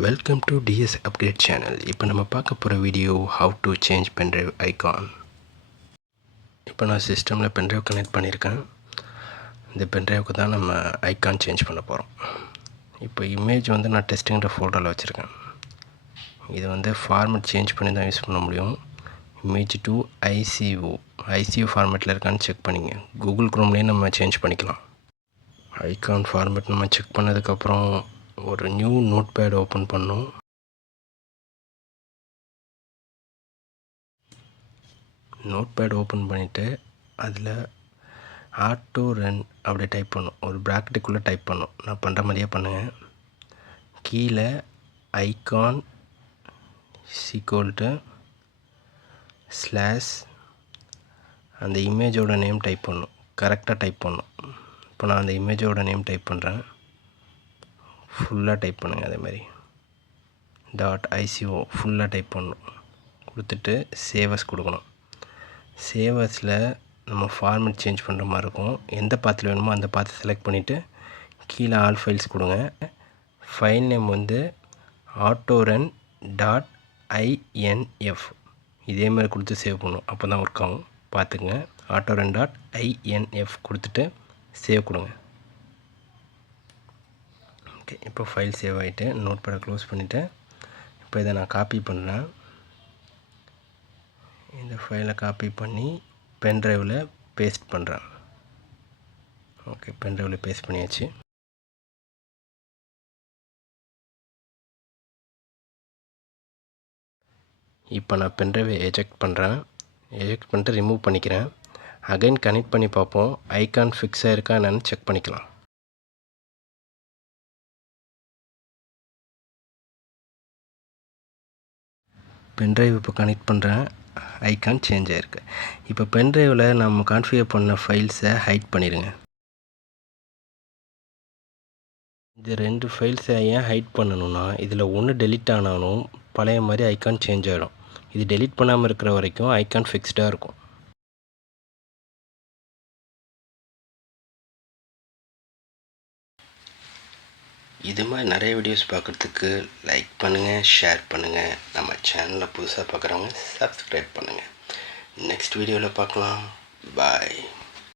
Welcome to DS Upgrade channel. இப்போ நம்ம பார்க்க போகிற video how to change pendrive icon. இப்போ நான் சிஸ்டமில் பென்ட்ரைவ் கனெக்ட் பண்ணியிருக்கேன். இந்த பென்ட்ரைவுக்கு தான் நம்ம ஐக்கான் சேஞ்ச் பண்ண போகிறோம். இப்போ இமேஜ் வந்து நான் டெஸ்டிங்கிற ஃபோல்டரில் வச்சுருக்கேன். இது வந்து ஃபார்மேட் சேஞ்ச் பண்ணி தான் யூஸ் பண்ண முடியும். இமேஜ் டு ஐசிஓ ஃபார்மேட்டில் இருக்கான்னு செக் பண்ணிங்க. கூகுள் குரோம்லேயே நம்ம சேஞ்ச் பண்ணிக்கலாம். ஐக்கான் ஃபார்மேட் நம்ம செக் பண்ணதுக்கப்புறம் ஒரு நியூ நோட் பேட் ஓப்பன் பண்ணோம். நோட் பேட் ஓப்பன் பண்ணிவிட்டு அதில் ஆட்டோ ரன் அப்படி டைப் பண்ணும். ஒரு ப்ராக்கெட்டுக்குள்ளே டைப் பண்ணும். நான் பண்ணுற மாதிரியே பண்ணுங்கள். கீழே ஐகான் = ஸ்லாஷ் அந்த இமேஜோட நேம் டைப் பண்ணும். கரெக்டாக டைப் பண்ணும். இப்போ நான் அந்த இமேஜோட நேம் டைப் பண்ணுறேன். ஃபுல்லாக டைப் பண்ணுங்கள். அதேமாதிரி .ico ஃபுல்லாக டைப் பண்ணணும். கொடுத்துட்டு சேவஸ் கொடுக்கணும். சேவஸில் நம்ம ஃபார்மேட் சேஞ்ச் பண்ணுற மாதிரி இருக்கும். எந்த பாத்தில் வேணுமோ அந்த பாத்தை செலக்ட் பண்ணிவிட்டு கீழே ஆல் ஃபைல்ஸ் கொடுங்க. ஃபைல் நேம் வந்து autorun.inf இதேமாதிரி கொடுத்து சேவ் பண்ணணும். அப்போ தான் ஒர்க் ஆகும். பார்த்துக்குங்க. autorun.inf கொடுத்துட்டு சேவ் கொடுங்க. ஓகே, இப்போ ஃபைல் சேவ் ஆகிட்டு நோட் பேடை க்ளோஸ் பண்ணிவிட்டு இப்போ இதை நான் காப்பி பண்ணுறேன். இந்த ஃபைலை காப்பி பண்ணி பென்ட்ரைவில் பேஸ்ட் பண்ணுறேன். ஓகே, பென்ட்ரைவில் பேஸ்ட் பண்ணியாச்சு. இப்போ நான் பென்ட்ரைவை எஜெக்ட் பண்ணுறேன். எஜெக்ட் பண்ணிட்டு ரிமூவ் பண்ணிக்கிறேன். அகைன் கனெக்ட் பண்ணி பார்ப்போம். ஐகான் ஃபிக்ஸ் ஆகிருக்கா என்னன்னு செக் பண்ணிக்கலாம். பென்ட்ரைவ் இப்போ கனெக்ட் பண்ணுறேன். ஐக்கான் சேஞ்ச் ஆகிருக்கு. இப்போ பென்ட்ரைவில் நம்ம கான்ஃபிகர் பண்ண ஃபைல்ஸை ஹைட் பண்ணிடுங்க. இந்த 2 ஃபைல்ஸை ஏன் ஹைட் பண்ணணும்னா, இதில் ஒன்று டெலிட் ஆனாலும் பழைய மாதிரி ஐக்கான் சேஞ்ச் ஆகிடும். இது டெலிட் பண்ணாமல் இருக்கிற வரைக்கும் ஐக்கான் ஃபிக்ஸ்டாக இருக்கும். இது மாதிரி நிறைய வீடியோஸ் பார்க்குறதுக்கு லைக் பண்ணுங்கள், ஷேர் பண்ணுங்கள். நம்ம சேனலில் புதுசாக பார்க்குறவங்க சப்ஸ்கிரைப் பண்ணுங்கள். நெக்ஸ்ட் வீடியோவில் பார்க்கலாம். பாய்.